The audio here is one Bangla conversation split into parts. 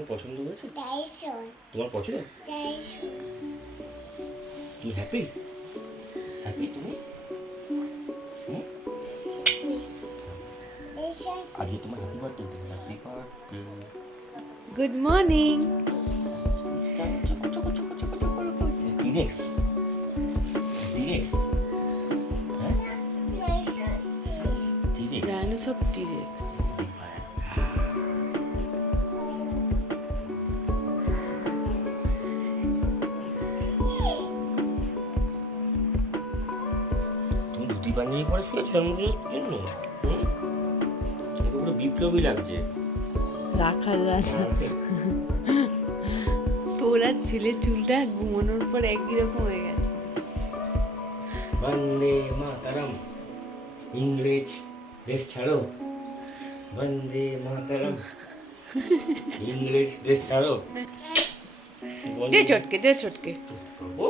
তোমার পছন্দ হয়েছে? তোমার পছন্দ? তুমি হ্যাপি? হ্যাপি তুমি? আজকে তোমার happy birthday. Happy birthday. Good morning. T. rex T. rex হ্যাঁ টিরেক্স ডাইনোসর টিরেক্স। তুমি ধুতি বানিয়ে পরে শুয়েছো জন্মদিনের জন্য? পুরো বিপ্লবী লাগছে। রাখাল রাজা। তোর আর ছেলের চুলটা ঘুমানোর পর একই রকম হয়ে গেছে। বন্দে মাতারাম। ইংরেজ দেশ ছাড়ো। বন্দে মাতারাম। ইংরেজ দেশ ছাড়ো। দে চটকে, দে চটকে। ও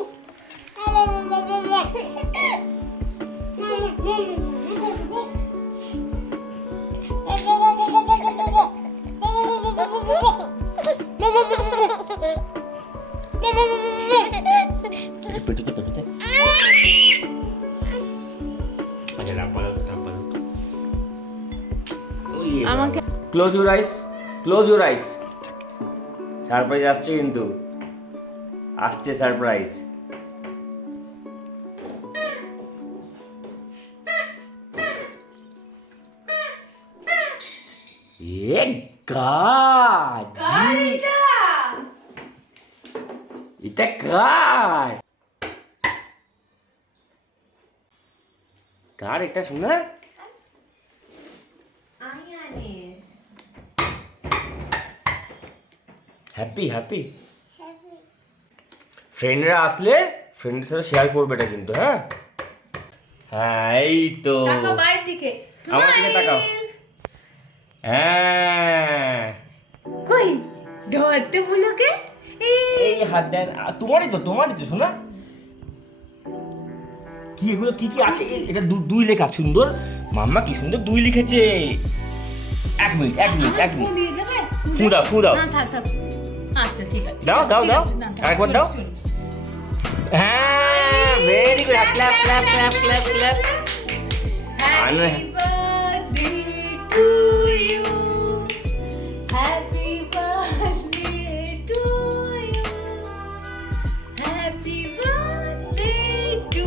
পেটুতে পেটুতে আচ্ছা রাপ্পা দাও আমাকে close your eyes, close your eyes. Surprise আসছে কিন্তু, আসছে সারপ্রাইজ। এ গাড, এটা কার? কার এটা শোনা? Happy happy. ফ্রেন্ডরা আসলে ফ্রেন্ডের সাথে শেয়ার করবে এটা কিন্তু। হ্যাঁ হ্যাঁ এই তো তাকাও বাইরের দিকে। আমার দিকে তাকাও। হ্যাঁ কই ধরতে বুলোকে? এই হাত দেন। তোমারই তো শোনা। কি এগুলো কি কি আছে? এটা দুই লেখা সুন্দর। মাম্মা কি সুন্দর দুই লিখেছে। এক মিনিট ফু দাও না থাক থাক। আচ্ছা ঠিক আছে। দাও দাও দাও না, থাক, আরেকবার চলো, দাও। চলো। হ্যাঁ very good. Clap clap clap clap clap. Happy birthday to you. Happy birthday to you. Happy birthday to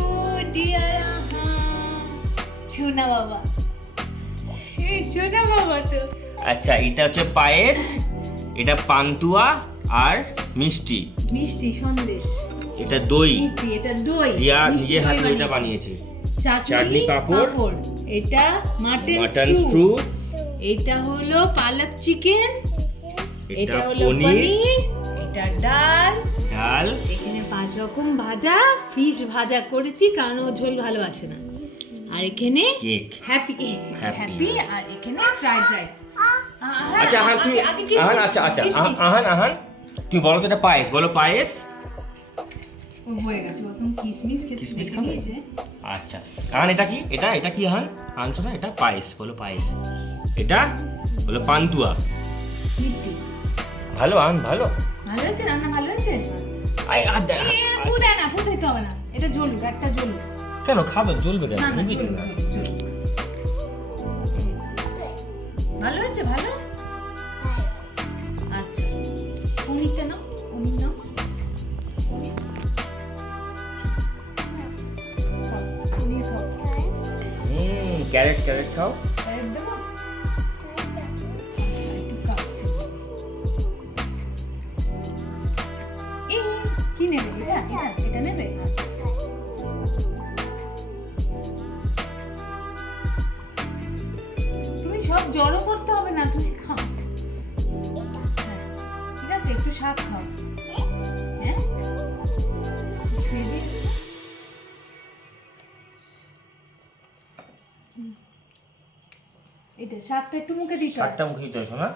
dear Aha. শোনা বাবা। এই শোনা বাবা তো। আচ্ছা এটা হচ্ছে পায়েস, এটা পান্তুয়া আর মিষ্টি। মিষ্টি সন্দেশ। এটা দই। মিষ্টি এটা দই। রিয়া মিষ্টি নিজের দই হাতে এটা বানিয়েছে। বানিয়েছে। চাটনি, পাঁপড়। এটা মাটন মাটন স্টু। স্ট্রু। এটা হলো পালক চিকেন। এটা হলো পনির। পনির। এটা ডাল। ডাল। এখানে 5 রকম ভাজা, ফিশ ভাজা করেছি কারণ ও ঝোল ভালোবাসে না। আর এখানে কেক। হ্যাপি হ্যাপি আর এখানে ফ্রাইড রাইস। আচ্ছা আহান তুই আহান আচ্ছা আহান তুই বলো তো এটা পায়েস, বলো পায়েস। ও হয়ে গেছে এখন কিশমিশ খেতে কিশমিশ দেখে খাবে? নিয়েছে। আচ্ছা আহান এটা কি? এটা কি আহান? আনছো না এটা পায়েস, বলো পায়েস। এটা বলো পান্তুয়া। মিষ্টি ভালো আহান ভালো। ভালো হয়েছে, রান্না ভালো হয়েছে। আই আর দে। ফু দেয় না, ফু দিতে হবে না। এটা জ্বলুক, একটা জ্বলুক। কেন খাবে জ্বলবে কেন? না না নিবি জ্বলুক, না। জ্বলুক। ভালো হয়েছে ভালো। আচ্ছা পনিরটা নাও, পনির নাও। খাও, পনির খাও। ক্যারেট খাও। ক্যারেট দেবো? একটু কাটছে। কি নেবে? এটা নেবে? তুমি সব জড়ো করতে হবে না, তুমি খাও। হ্যাঁ, ঠিক আছে একটু শাক খাও। হ্যাঁ ছুঁয়ে দিই। এটা শাকটা একটু মুখে দিতে হয়। শাকটা মুখে দিতে হয় শোনা।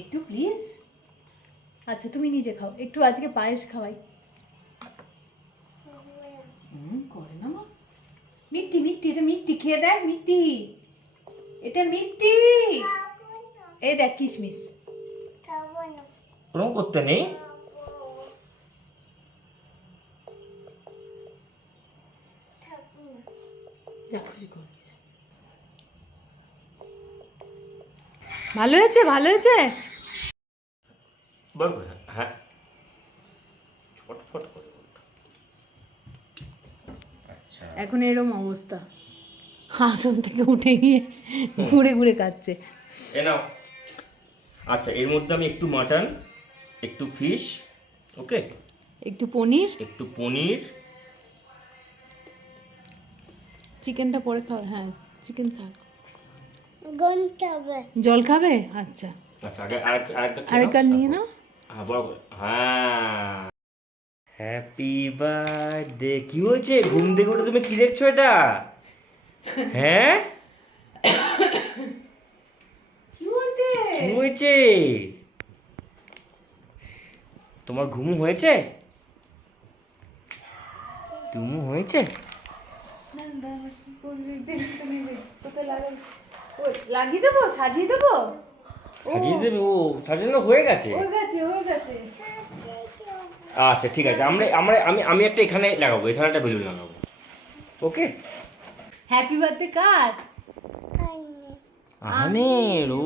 একটু প্লিজ। আচ্ছা তুমি নিজে খাও, একটু আজকে পায়েস খাওয়াই। করে না মা। মিষ্টি এটা মিষ্টি খেয়ে দেখ মিষ্টি। এটা মিষ্টি। এই দেখ কিশমিশ। ওরকম করতে নেই। যা খুশি কর। ভালো হয়েছে, ভালো হয়েছে। বল করে হ্যাঁ, ছটফট করে বল। আচ্ছা এখন এরকম অবস্থা, আসন থেকে উঠে গিয়ে ঘুরে ঘুরে কাচ্ছে। এ নাও। আচ্ছা, এর মধ্যে আমি একটু মাটন, একটু ফিশ, ওকে, একটু পনির, একটু পনির, চিকেনটা পরে খাও। হ্যাঁ, চিকেন থাক। খাবে জল খাবে? আচ্ছা, আচ্ছা আগে আরেকটা আরেকবার নিয়ে নাও। হ্যাঁ বড় করে। হ্যাঁ, হ্যাপি বার্থডে। কি হয়েছে? ঘুম থেকে উঠে তুমি কি দেখছো এটা? হ্যাঁ, কি হয়েছে? কি হয়েছে? তোমার ঘুম হয়েছে? ঘুম হয়েছে? কোথায় লাগাই? ও লাগিয়ে দেবো, সাজিয়ে দেবো। সাজিয়ে দেবে? ও সাজানো হয়ে গেছে। হয়ে গেছে, হয়ে গেছে। আচ্ছা ঠিক আছে, আমরা আমরা আমি আমি একটা এখানে লাগাবো, এখানে একটা বেলুন লাগাবো, ওকে। হ্যাপি বার্থডে কার? আহানের। ও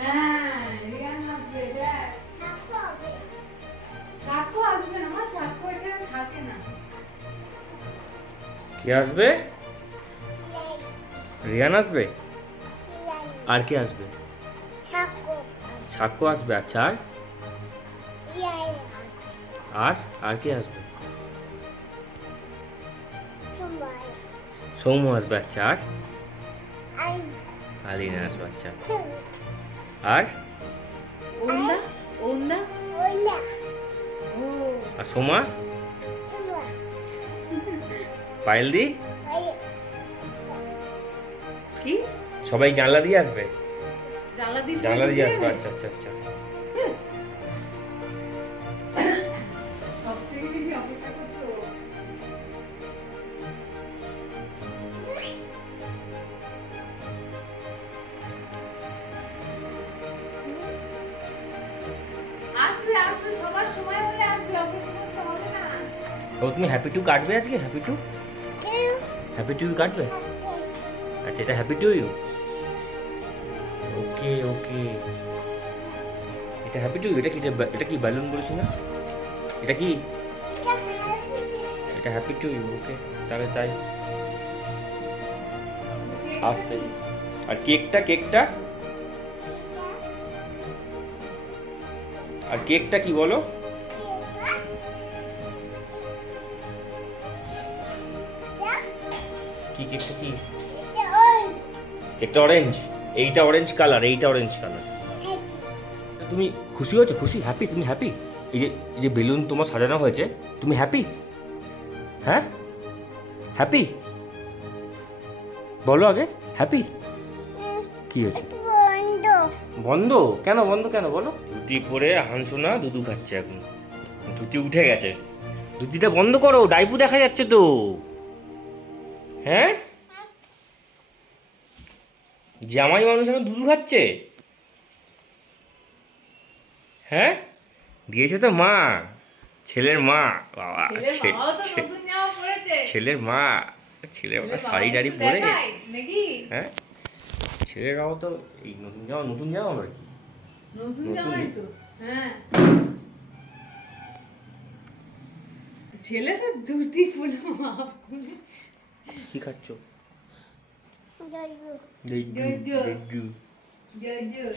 হ্যাঁ, রিয়ান আসবে। দেখ, সাক্ষ্য আসবে না। আমার সাক্ষ্য এখানে থাকে না। কে আসবে? রিয়ান আসবে। আর কে আসবে? সাক্ষ্য আসবে। আচ্ছা আর আর কে আসবে? সৌম্য আসবে। আচ্ছা আর আলিনা আসবে। আচ্ছা আর ওন্দা, ওন্দা। ও আর সোমা, পায়েল দি, কি? সবাই জানলা দিয়ে আসবে। জানলা দিয়ে জানলা দিয়ে আসবে। আচ্ছা আচ্ছা আচ্ছা। সব থেকে বেশি অপেক্ষা করছো। আসবে, আসবে, সবার সময় হলে আসবে, অপেক্ষা করতে হবে না। ও তুমি হ্যাপি টু কাটবে আজকে? Happy to, happy to you কাটবে? আচ্ছা, এটা happy to you. Okay okay, এটা হ্যাপি টু ইউ। এটা কি? এটা কি বেলুন বলছি না? এটা কি? এটা হ্যাপি টু ইউ। ওকে, তাহলে তাই আসতে। আর কেকটা, কেকটা আর কেকটা কি বলো? কি কেকটা কি? কেকটা অরেঞ্জ। এইটা অরেঞ্জ কালার, এইটা অরেঞ্জ কালার। তুমি খুশি হয়েছো? খুশি, হ্যাপি? তুমি হ্যাপি? এই যে বেলুন তোমার সাজানো হয়েছে, তুমি হ্যাপি? হ্যাঁ, হ্যাপি বলো আগে। হ্যাপি? কি হয়েছে? বন্ধ কেন? বন্ধ কেন বলো? ধুতি পরে হানসোনা দুধু খাচ্ছে এখন। ধুতি উঠে গেছে, ধুতিটা বন্ধ করো, ডাইপু দেখা যাচ্ছে তো। হ্যাঁ, জামাই মানুষ এখন দুধু খাচ্ছে। হ্যাঁ, দিয়েছে তো মা, ছেলের মা। বাবা, ছেলের মাও তো নতুন জামা পরেছে। ছেলের মা, ছেলের মা শাড়ি টাড়ি পরে। নাকি হ্যাঁ, ছেলেরাও তো এই নতুন জামা, নতুন জামা আবার কি? নতুন জামাই তো। হ্যাঁ, ছেলে তো ধুতি ফুলে মাপ করে। কি খাচ্ছ?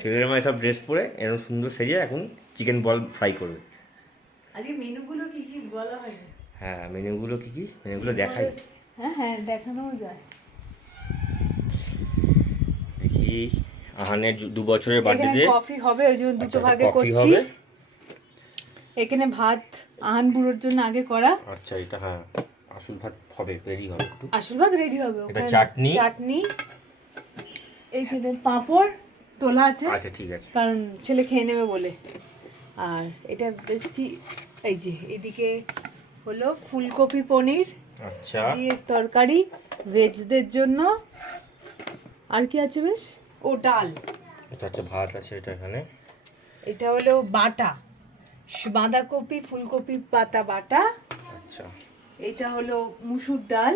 ছেলের মা সব ড্রেস পরে এরকম সুন্দর সেজে এখন চিকেন বল ফ্রাই করবে। আজকে মেনুগুলো কি কি বলা হয়? হ্যাঁ, মেনুগুলো কি কি? মেনুগুলো দেখাই। হ্যাঁ হ্যাঁ, দেখানো যায়। দেখি, আহানের 2 বছরের বার্থডেতে কফি হবে, ওই জন্য দুটো ভাগে কফি করছি। হবে। এখানে ভাত আহান বুড়োর জন্য আগে করা। আচ্ছা, এটা হ্যাঁ আসল ভাত হবে, রেডি হবে একটু। আসল ভাত রেডি হবে। এটা ওখানে চাটনি, চাটনি, এইখানে পাঁপড় তোলা আছে। আচ্ছা ঠিক আছে। কারণ ছেলে খেয়ে নেবে বলে। আর এটা বেশ কি, এই যে এদিকে হলো ফুলকপি পনির, আচ্ছা দিয়ে তরকারি ভেজদের জন্য। আর কি আছে বেশ? ও ডাল। এটা হচ্ছে ভাত আছে এটা এখানে। এটা হলো বাটা বাঁধাকপি ফুলকপি পাতা বাটা। আচ্ছা এটা হলো মুসুর ডাল।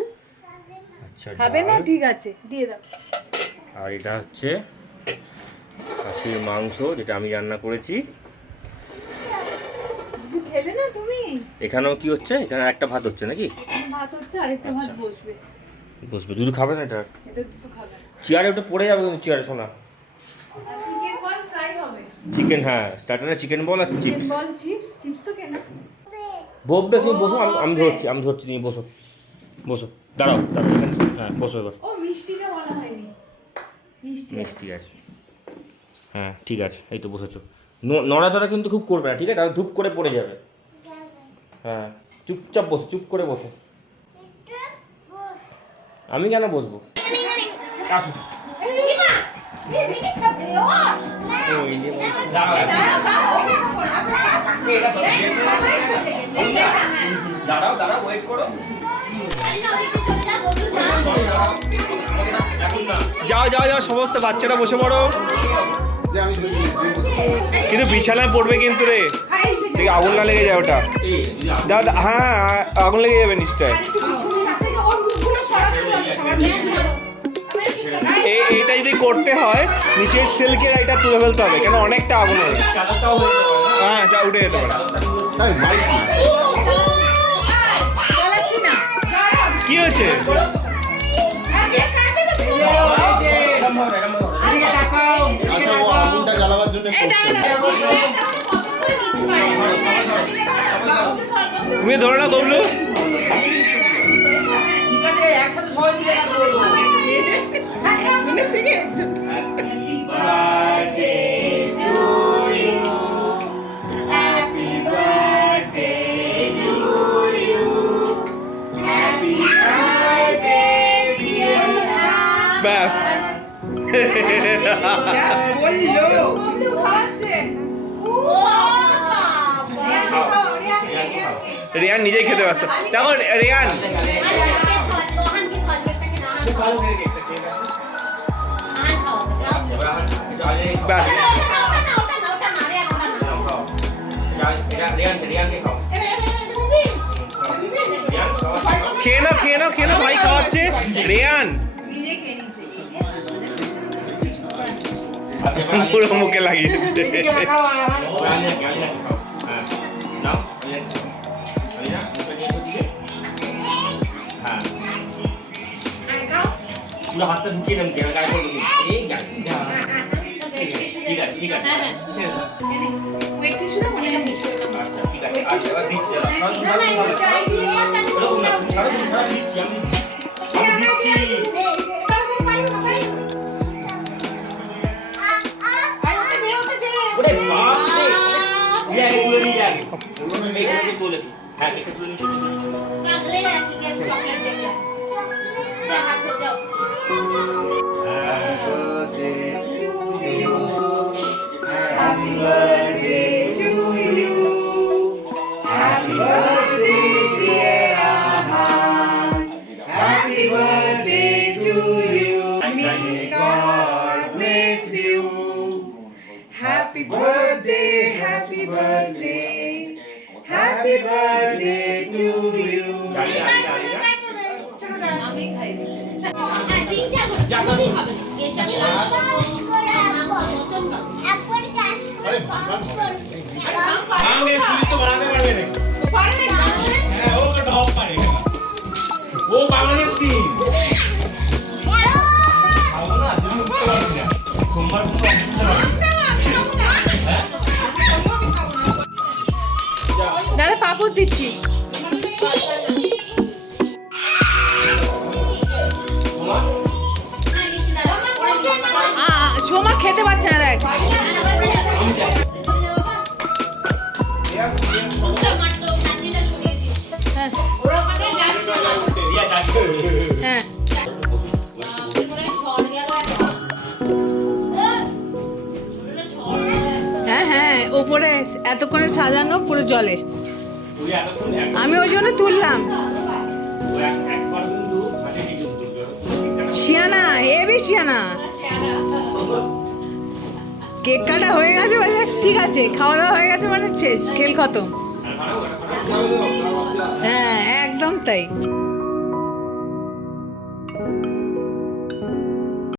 আচ্ছা খাবে না? ডাল। ঠিক আছে দিয়ে দাও। আর এটা হচ্ছে খাসির মাংস যেটা আমি রান্না করেছি। দিদি খেলে না তুমি? এখানেও কি হচ্ছে? এখানে একটা ভাত হচ্ছে নাকি? এখানে ভাত হচ্ছে, আরেকটা ভাত আচ্ছা। বসবে। বসবে, দুধ খাবে না এটা? এটা দুটো খাবে না। চেয়ারে ওটা পড়ে যাবে কিন্তু, চেয়ারে শোনা। আর চিকেন বল ফ্রাই হবে। চিকেন, হ্যাঁ স্টার্টারে চিকেন বল আর চিকেন চিপস। বল চিপস, চিপস তো কেনা। বলবে তুমি বসো, আমি ধরছি, তুমি বসো বসো, দাঁড়াও দাঁড়াও এখানে, হ্যাঁ বসো এবার। ও মিষ্টিটা বলা হয়নি। মিষ্টি আছে। মিষ্টি আছে, হ্যাঁ ঠিক আছে, এই তো বসেছো। নড়াচড়া কিন্তু খুব করবে না, ঠিক আছে? তাহলে ধূপ করে পড়ে যাবে। হ্যাঁ চুপচাপ বসো, চুপ করে বসো। আমি কেন বসবো? আসো। দাঁড়াও দাঁড়াও, ওয়েট করো। যাও যাও যাও, সমস্ত বাচ্চারা বসে পড়ো। কিন্তু বিছানায় পড়বে কিন্তু রে, দেখে আগুন না লেগে যায় ওটা। দাও দাও, হ্যাঁ আগুন লেগে যাবে নিশ্চয়। এইটা যদি করতে হয় নিচের সিল্কের এটা তুলে ফেলতে হবে, কেন অনেকটা আগুন হবে। হ্যাঁ যা উঠে যেতে পারে। কি হয়েছে? আচ্ছা, ও আগুনটা জ্বালাবার জন্য করছে। তুমি ধরো না গবলু। ঠিক আছে, একসাথে সবাই মিলে করবো। ব্যাস রিয়ান নিজেই খেতে ব্যস্ত। দেখো রিয়ান, ব্যাস খেয়ে নাও খেয়ে নাও খেয়ে নাও, ভাই খাওয়াচ্ছে। রিয়ান পুরো মুখে লাগিয়েছে। হাতটা ঢুকিয়ে দেন, গায়ে করবো এই গায়ে। ঠিক আছে ঠিক আছে, আচ্ছা ঠিক আছে। আচ্ছা এবার দিচ্ছি, দিচ্ছি আমি ওরে বাপ রে, ইয়া তুলে নিয়ে যাবে। এই তুলে দি, হ্যাঁ এটা তুলে নিয়ে চলে Happy birthday, happy birthday, happy birthday to you. আমি খাই দিচ্ছি। ও বাংলাদেশ টিম। সোমবার দাঁড়া পাপড় দিচ্ছি। সোমা খেতে পারছে না দেখ। হ্যাঁ হ্যাঁ হ্যাঁ, ওপরে এতক্ষণে সাজানো পুরো জলে। আমি ওই জন্য তুললাম। শিয়ানা হেবি শিয়ানা কেক কাটা হয়ে গেছে বলে ঠিক আছে, খাওয়া দাওয়া হয়ে গেছে মানে শেষ, খেল খতম। হ্যাঁ একদম তাই।